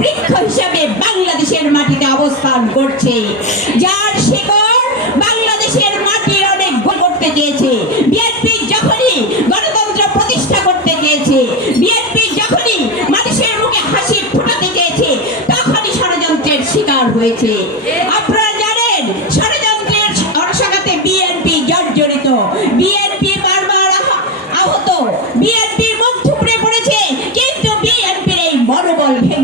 বৃক্ষ হিসেবে বাংলাদেশের মাটিতে অবস্থান করছে। যার শিকড় বাংলাদেশের মাটির অনেক গোল করতে চেয়েছে। বিএনপি যখনই গণতন্ত্র প্রতিষ্ঠা করতে চেয়েছে বিএনপি যখনই মানুষের মুখে হাসি ফোটাতে চেয়েছে, তখনই ষড়যন্ত্রের শিকার হয়েছে। আপনারা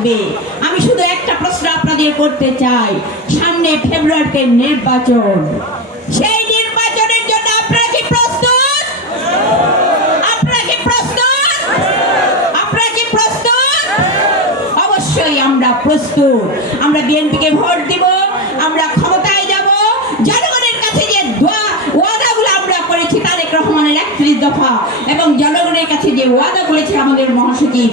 থাকবে আমি শুধু একটা প্রশ্ন আপনাদের করতে চাই। সামনে ফেব্রুয়ারিতে নির্বাচন। সেই নির্বাচনের জন্য আপনারা কি প্রস্তুত? আপনারা কি প্রস্তুত? আপনারা কি প্রস্তুত? অবশ্যই আমরা প্রস্তুত। আমরা বিএনপিকে ভোট দিব, আমরা ক্ষমতায় যাব। জনগণের কাছে যে দোয়া, ওয়াদাগুলো আমরা করেছি, তারেক রহমানের একত্রিশ দফা, এবং জনগণের কাছে যে ওয়াদা করেছে আমাদের মহাসচিব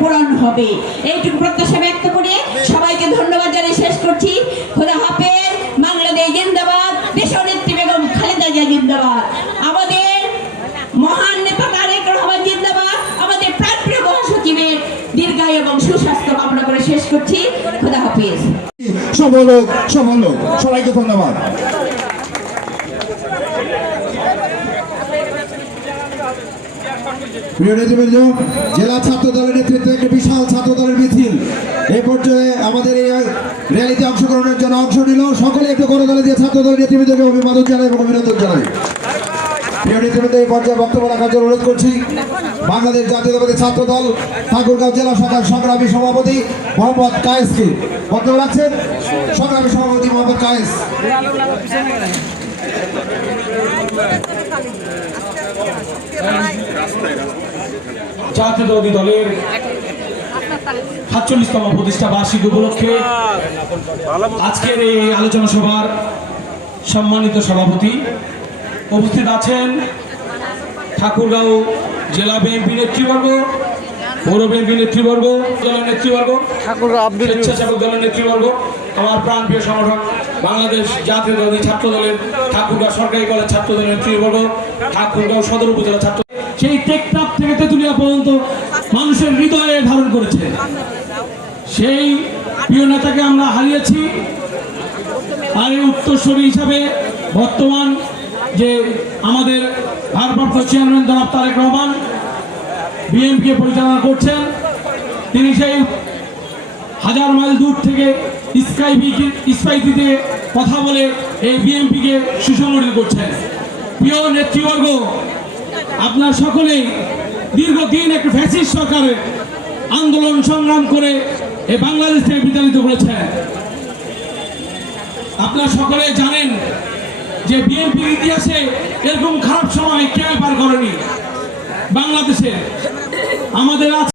পূরণ হবে। এইটুকু প্রত্যাশা ব্যক্ত করে সবাইকে ধন্যবাদ জানিয়ে শেষ করছি। খোদা হাফেজ, বাংলাদেশ জিন্দাবাদ, দেশনেত্রী বেগম খালেদা জিয়া জিন্দাবাদ। আমাদের মহান নেতা তারেক রহমান জিন্দাবাদ। আমাদের প্রাণপ্রিয় মহাসচিবের দীর্ঘায়ু এবং সুস্বাস্থ্য কামনা করে শেষ করছি। খোদা হাফিজ। সফল হোক সবাইকে ধন্যবাদ প্রিয় নেতৃবৃন্দ জেলা ছাত্র দলের নেতৃত্বে একটি বিশাল ছাত্র দলের মিছিল। এই পর্যায়ে আমাদের এই র্যালিতে অংশগ্রহণের জন্য অংশ নিল সকলে একটু করে দলে দিয়ে ছাত্র দলের নেতৃবৃন্দকে অভিবাদন জানাই এবং অভিনন্দন জানাই। প্রিয় নেতৃবৃন্দ, এই পর্যায়ে বক্তব্য রাখার জন্য অনুরোধ করছি, বাংলাদেশ জাতীয়তাবাদী ছাত্র দল ঠাকুরগাঁও জেলা শাখার সংগ্রামী সভাপতি মোহাম্মদ কায়েসকে। বক্তব্য রাখছেন সংগ্রামী সভাপতি মোহাম্মদ কায়েস। জাতীয়তাবাদী দলের সাতচল্লিশতম প্রতিষ্ঠা বার্ষিক উপলক্ষে আজকের এই আলোচনা সভার সম্মানিত সভাপতি উপস্থিত আছেন ঠাকুরগাঁও জেলা বিএনপি নেতৃবর্গ পৌর বিএনপি নেতৃবর্গ দলের নেতৃবর্গ স্বেচ্ছাসেবক দলের নেতৃবর্গ আমার প্রাণপ্রিয় সংগঠন বাংলাদেশ জাতীয়তাবাদী ছাত্র দলের ঠাকুরগাঁও সরকারি কলেজ ছাত্র দলের নেতৃবর্গ ঠাকুরগাঁও সদর উপজেলা ছাত্র সেই টেকনাফ থেকে তেঁতুলিয়া পর্যন্ত মানুষের হৃদয়ে ধারণ করেছে। সেই প্রিয় নেতাকে আমরা হারিয়েছি। আর এই উত্তরস্বরী হিসাবে বর্তমান যে আমাদের ভারপ্রাপ্ত চেয়ারম্যান জনাব তারেক রহমান বিএনপিকে পরিচালনা করছেন, তিনি সেই হাজার মাইল দূর থেকে স্কাইপিকে স্পাইপিতে কথা বলে এই বিএনপিকে সুসংগঠিত করছেন। প্রিয় নেতৃবর্গ, আপনার সকলেই দীর্ঘদিন একটি ফ্যাসিস্ট সরকারের আন্দোলন সংগ্রাম করে এই বাংলাদেশ থেকে বিতাড়িত করেছেন। আপনারা সকলে জানেন যে বিএনপির ইতিহাসে এরকম খারাপ সময় কেউ পার করেনি। বাংলাদেশে আমাদের